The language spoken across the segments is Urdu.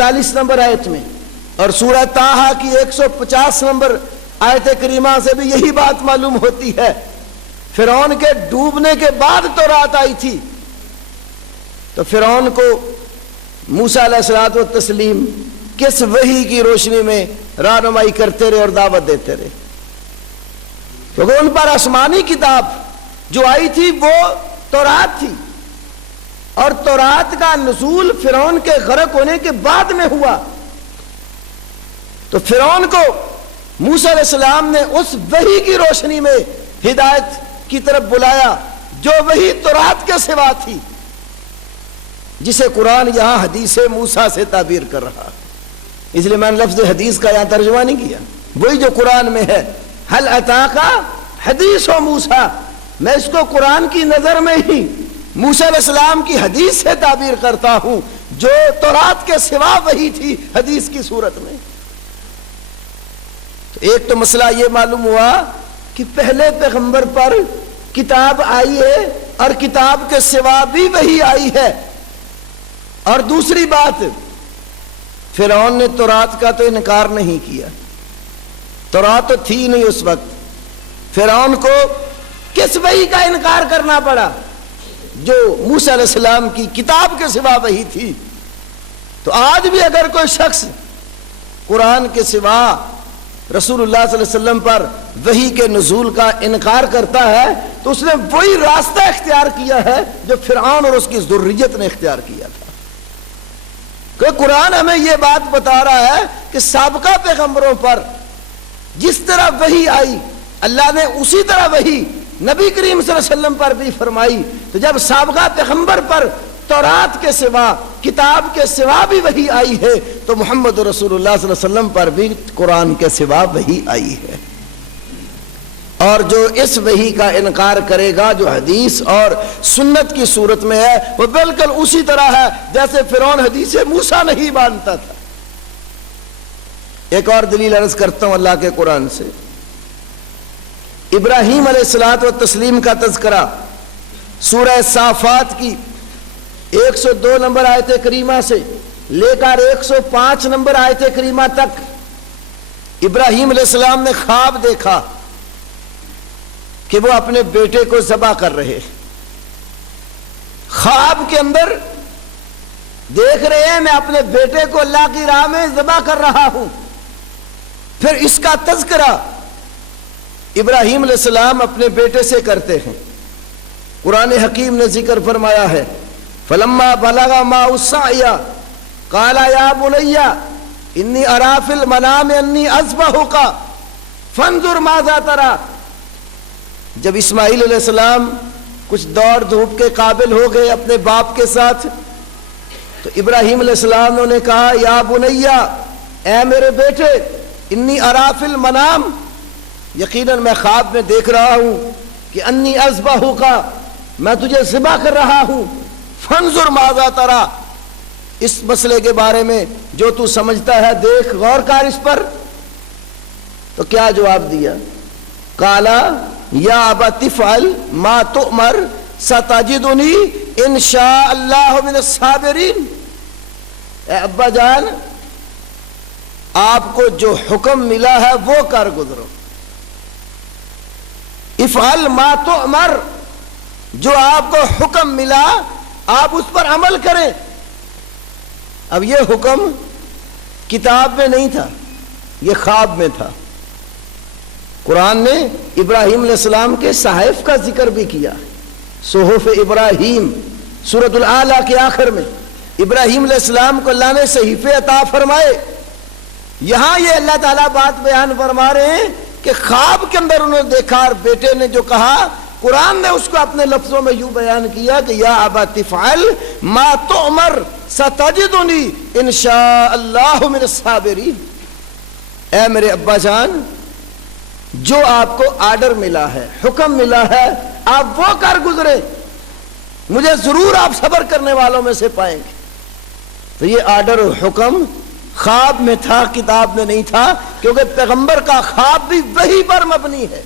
40 نمبر آیت میں اور سورہ طٰہٰ کی 150 نمبر آیت کریمہ سے بھی یہی بات معلوم ہوتی ہے۔ فرعون کے ڈوبنے کے بعد تورات آئی تھی، تو فرعون کو موسیٰ علیہ الصلوۃ والتسلیم کس وحی کی روشنی میں رہنمائی کرتے رہے اور دعوت دیتے رہے؟ کیونکہ ان پر آسمانی کتاب جو آئی تھی وہ تورات تھی، اور تورات کا نزول فرعون کے غرق ہونے کے بعد میں ہوا۔ تو فرعون کو موسیٰ علیہ السلام نے اس وحی کی روشنی میں ہدایت کی طرف بلایا جو وحی تورات کے سوا تھی، جسے قرآن یہاں حدیث موسیٰ سے تعبیر کر رہا۔ اس لیے میں نے لفظ حدیث کا یہاں ترجمہ نہیں کیا، وہی جو قرآن میں ہے، حل اتاک حدیث موسیٰ، میں اس کو قرآن کی نظر میں ہی موسیٰ علیہ السلام کی حدیث سے تعبیر کرتا ہوں جو تورات کے سوا وہی تھی حدیث کی صورت میں۔ تو ایک تو مسئلہ یہ معلوم ہوا کہ پہلے پیغمبر پر کتاب آئی ہے اور کتاب کے سوا بھی وہی آئی ہے، اور دوسری بات فرعون نے تورات کا تو انکار نہیں کیا، تورات تو تھی نہیں اس وقت، فرعون کو کس وحی کا انکار کرنا پڑا؟ جو موسیٰ علیہ السلام کی کتاب کے سوا وحی تھی۔ تو آج بھی اگر کوئی شخص قرآن کے سوا رسول اللہ صلی اللہ علیہ وسلم پر وحی کے نزول کا انکار کرتا ہے تو اس نے وہی راستہ اختیار کیا ہے جو فرعون اور اس کی ذریت نے اختیار کیا تھا۔ کہ قرآن ہمیں یہ بات بتا رہا ہے کہ سابقہ پیغمبروں پر جس طرح وحی آئی اللہ نے اسی طرح وحی نبی کریم صلی اللہ علیہ وسلم پر بھی فرمائی۔ تو جب سابقہ پیغمبر پر تورات کے سوا کتاب کے سوا بھی وحی آئی ہے تو محمد رسول اللہ صلی اللہ علیہ وسلم پر بھی قرآن کے سوا وحی آئی ہے، اور جو اس وحی کا انکار کرے گا جو حدیث اور سنت کی صورت میں ہے وہ بالکل اسی طرح ہے جیسے فرعون حدیث موسیٰ نہیں مانتا تھا۔ ایک اور دلیل عرض کرتا ہوں اللہ کے قرآن سے۔ ابراہیم علیہ الصلوۃ والتسلیم کا تذکرہ سورہ صافات کی 102 نمبر آیت کریمہ سے لے کر 105 نمبر آیت کریمہ تک ابراہیم علیہ السلام نے خواب دیکھا کہ وہ اپنے بیٹے کو ذبح کر رہے، خواب کے اندر دیکھ رہے ہیں میں اپنے بیٹے کو اللہ کی راہ میں ذبح کر رہا ہوں۔ پھر اس کا تذکرہ ابراہیم علیہ السلام اپنے بیٹے سے کرتے ہیں۔ قرآن حکیم نے ذکر فرمایا ہے فلما بلغ معه السعي قال يا بني اني ارى في المنام اني اذبحك فانظر ماذا ترى۔ جب اسماعیل علیہ السلام کچھ دوڑ دھوپ کے قابل ہو گئے اپنے باپ کے ساتھ تو ابراہیم علیہ السلام نے کہا یا بنیا، اے میرے بیٹے، انی ارا فی المنام، یقیناً میں خواب میں دیکھ رہا ہوں کہ انی اذبحک، میں تجھے ذبح کر رہا ہوں، فانظر ماذا ترى، اس مسئلے کے بارے میں جو تو سمجھتا ہے دیکھ، غور کر اس پر۔ تو کیا جواب دیا؟ قالا یا ابت افعل ما تؤمر ستجدنی ان شاء اللہ من الصابرین۔ اے ابا جان، آپ کو جو حکم ملا ہے وہ کر گزرو، افعل ما تؤمر، جو آپ کو حکم ملا آپ اس پر عمل کریں۔ اب یہ حکم کتاب میں نہیں تھا، یہ خواب میں تھا۔ قرآن نے ابراہیم علیہ السلام کے صحائف کا ذکر بھی کیا، صحف ابراہیم سورۃ الاعلیٰ کے آخر میں ابراہیم علیہ السلام کو اللہ نے صحیفے عطا فرمائے۔ یہاں یہ اللہ تعالیٰ بات بیان فرما رہے ہیں کہ خواب کے اندر انہوں نے دیکھا اور بیٹے نے جو کہا قرآن نے اس کو اپنے لفظوں میں یوں بیان کیا کہ یا ابت افعل ما تؤمر ستجدنی ان شاء اللہ من الصابرین۔ اے میرے ابا جان، جو آپ کو آرڈر ملا ہے، حکم ملا ہے، آپ وہ کر گزرے، مجھے ضرور آپ صبر کرنے والوں میں سے پائیں گے۔ تو یہ آرڈر اور حکم خواب میں تھا، کتاب میں نہیں تھا، کیونکہ پیغمبر کا خواب بھی وحی پر مبنی ہے۔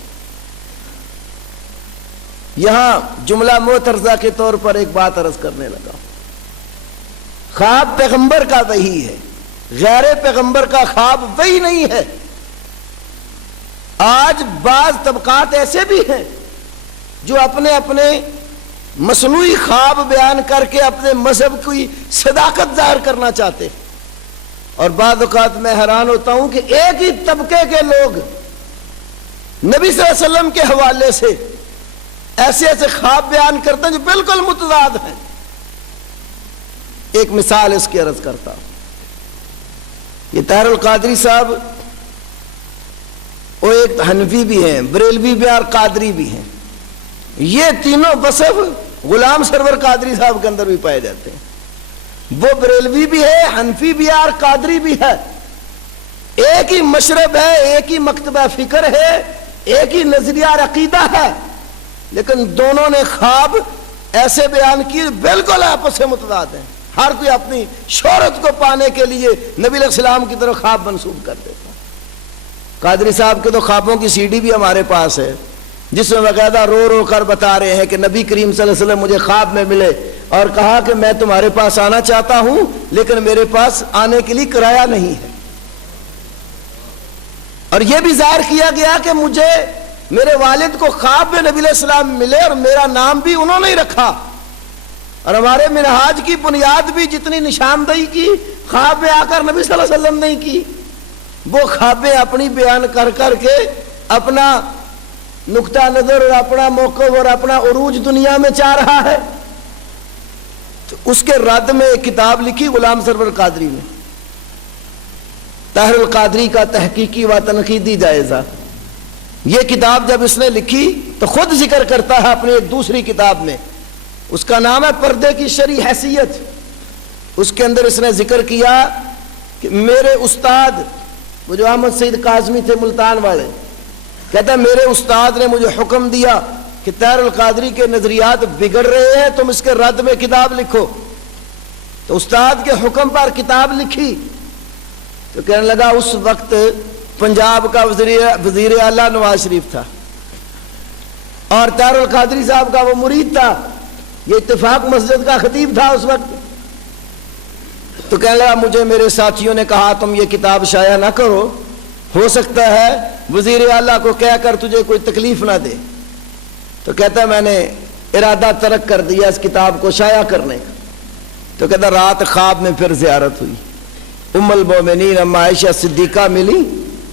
یہاں جملہ معترضہ کے طور پر ایک بات عرض کرنے لگا۔ خواب پیغمبر کا وحی ہے، غیر پیغمبر کا خواب وہی نہیں ہے۔ آج بعض طبقات ایسے بھی ہیں جو اپنے اپنے مصنوعی خواب بیان کر کے اپنے مذہب کی صداقت ظاہر کرنا چاہتے، اور بعض اوقات میں حیران ہوتا ہوں کہ ایک ہی طبقے کے لوگ نبی صلی اللہ علیہ وسلم کے حوالے سے ایسے ایسے خواب بیان کرتے ہیں جو بالکل متضاد ہیں۔ ایک مثال اس کی عرض کرتا ہوں۔ یہ طاہر القادری صاحب وہ ایک حنفی بھی ہیں، بریلوی بھی اور قادری بھی ہیں۔ یہ تینوں وصف غلام سرور قادری صاحب کے اندر بھی پائے جاتے ہیں۔ وہ بریلوی بھی ہے، حنفی بھی ہے اور قادری بھی ہے۔ ایک ہی مشرب ہے، ایک ہی مکتبہ فکر ہے، ایک ہی نظریہ اور عقیدہ ہے، لیکن دونوں نے خواب ایسے بیان کیے بالکل آپس سے متضاد ہیں۔ ہر کوئی اپنی شہرت کو پانے کے لیے نبی علیہ السلام کی طرف خواب منسوب کر دیتا۔ قادری صاحب کے تو خوابوں کی سی ڈی بھی ہمارے پاس ہے، جس میں باقاعدہ رو رو کر بتا رہے ہیں کہ نبی کریم صلی اللہ علیہ وسلم مجھے خواب میں ملے اور کہا کہ میں تمہارے پاس آنا چاہتا ہوں لیکن میرے پاس آنے کے لیے کرایہ نہیں ہے، اور یہ بھی ظاہر کیا گیا کہ مجھے میرے والد کو خواب میں نبی علیہ السلام ملے اور میرا نام بھی انہوں نے ہی رکھا، اور ہمارے منہاج کی بنیاد بھی جتنی نشاندہی کی خواب میں آ کر نبی صلی اللہ علیہ وسلم نے کی، وہ خوابیں اپنی بیان کر کر کے اپنا نقطہ نظر اور اپنا موقف اور اپنا عروج دنیا میں چاہ رہا ہے۔ تو اس کے رد میں ایک کتاب لکھی غلام سرور قادری نے، طاہر القادری کا تحقیقی و تنقیدی جائزہ۔ یہ کتاب جب اس نے لکھی تو خود ذکر کرتا ہے اپنی ایک دوسری کتاب میں، اس کا نام ہے پردے کی شرعی حیثیت۔ اس کے اندر اس نے ذکر کیا کہ میرے استاد وہ جو احمد سعید کاظمی تھے ملتان والے، کہتا ہے میرے استاد نے مجھے حکم دیا کہ طاہر القادری کے نظریات بگڑ رہے ہیں، تم اس کے رد میں کتاب لکھو۔ تو استاد کے حکم پر کتاب لکھی تو کہنے لگا، اس وقت پنجاب کا وزیر اعلیٰ نواز شریف تھا اور طاہر القادری صاحب کا وہ مرید تھا، یہ اتفاق مسجد کا خطیب تھا اس وقت۔ تو کہنے لگا مجھے میرے ساتھیوں نے کہا تم یہ کتاب شائع نہ کرو، ہو سکتا ہے وزیر اعلیٰ کو کہہ کر تجھے کوئی تکلیف نہ دے۔ تو کہتا ہے میں نے ارادہ ترک کر دیا اس کتاب کو شائع کرنے کا۔ تو کہتا رات خواب میں پھر زیارت ہوئی، ام المومنین اما عائشہ صدیقہ ملی،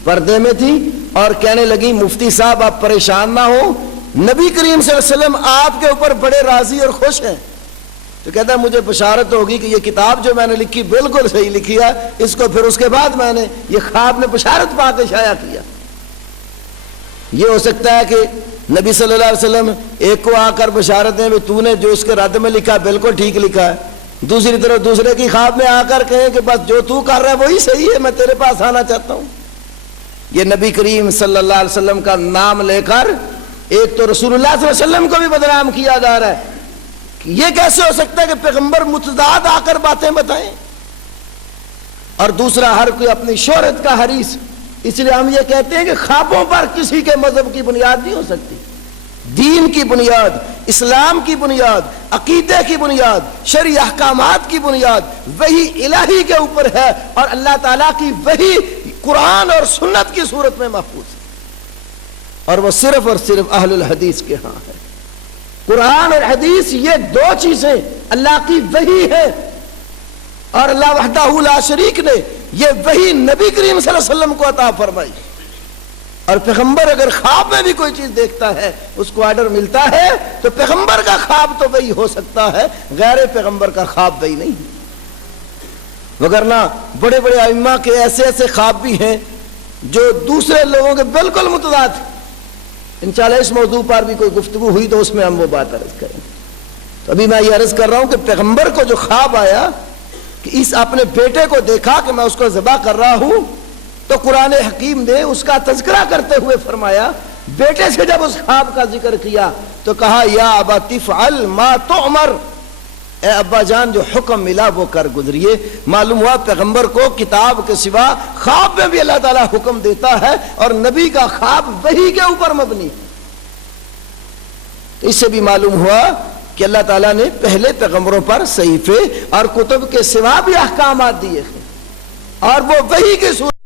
پردے میں تھی اور کہنے لگی مفتی صاحب آپ پریشان نہ ہو، نبی کریم صلی اللہ علیہ وسلم آپ کے اوپر بڑے راضی اور خوش ہیں۔ تو کہتا ہے مجھے بشارت ہوگی کہ یہ کتاب جو میں نے لکھی بالکل صحیح لکھی ہے، اس کو پھر اس کے بعد میں نے یہ خواب میں بشارت پا کے شائع کیا۔ یہ ہو سکتا ہے کہ نبی صلی اللہ علیہ وسلم ایک کو آ کر بشارت دیں تو نے جو اس کے رد میں لکھا بالکل ٹھیک لکھا ہے، دوسری طرف دوسرے کی خواب میں آ کر کہیں کہ بس جو تو کر رہا ہے وہی صحیح ہے، میں تیرے پاس آنا چاہتا ہوں۔ یہ نبی کریم صلی اللہ علیہ وسلم کا نام لے کر ایک تو رسول اللہ صلی اللہ علیہ وسلم کو بھی بدنام کیا جا رہا ہے۔ یہ کیسے ہو سکتا ہے کہ پیغمبر متضاد آ کر باتیں بتائیں؟ اور دوسرا ہر کوئی اپنی شہرت کا حریص۔ اس لیے ہم یہ کہتے ہیں کہ خوابوں پر کسی کے مذہب کی بنیاد نہیں ہو سکتی۔ دین کی بنیاد، اسلام کی بنیاد، عقیدے کی بنیاد، شرعی احکامات کی بنیاد وہی الہی کے اوپر ہے، اور اللہ تعالیٰ کی وہی قرآن اور سنت کی صورت میں محفوظ ہے، اور وہ صرف اور صرف اہل الحدیث کے ہاں ہے۔ قرآن اور حدیث یہ دو چیزیں اللہ کی وحی ہے، اور اللہ وحدہ لا شریک نے یہ وحی نبی کریم صلی اللہ علیہ وسلم کو عطا فرمائی۔ اور پیغمبر اگر خواب میں بھی کوئی چیز دیکھتا ہے، اس کو آرڈر ملتا ہے، تو پیغمبر کا خواب تو وہی ہو سکتا ہے، غیر پیغمبر کا خواب وہی نہیں۔ وگرنہ بڑے بڑے ائمہ کے ایسے ایسے خواب بھی ہیں جو دوسرے لوگوں کے بالکل متضاد ہیں۔ انشاءاللہ اس موضوع پر بھی کوئی گفتگو ہوئی تو اس میں ہم وہ بات عرض کریں۔ تو ابھی میں یہ عرض کر رہا ہوں کہ پیغمبر کو جو خواب آیا کہ اس اپنے بیٹے کو دیکھا کہ میں اس کو ذبح کر رہا ہوں، تو قرآن حکیم نے اس کا تذکرہ کرتے ہوئے فرمایا، بیٹے سے جب اس خواب کا ذکر کیا تو کہا یا ابت افعل ما تؤمر، اے ابا جان جو حکم ملا وہ کر گزریے۔ معلوم ہوا پیغمبر کو کتاب کے سوا خواب میں بھی اللہ تعالیٰ حکم دیتا ہے، اور نبی کا خواب وحی کے اوپر مبنی۔ اس سے بھی معلوم ہوا کہ اللہ تعالیٰ نے پہلے پیغمبروں پر صحیفے اور کتب کے سوا بھی احکامات دیے ہیں۔ اور وہ وحی کی صورت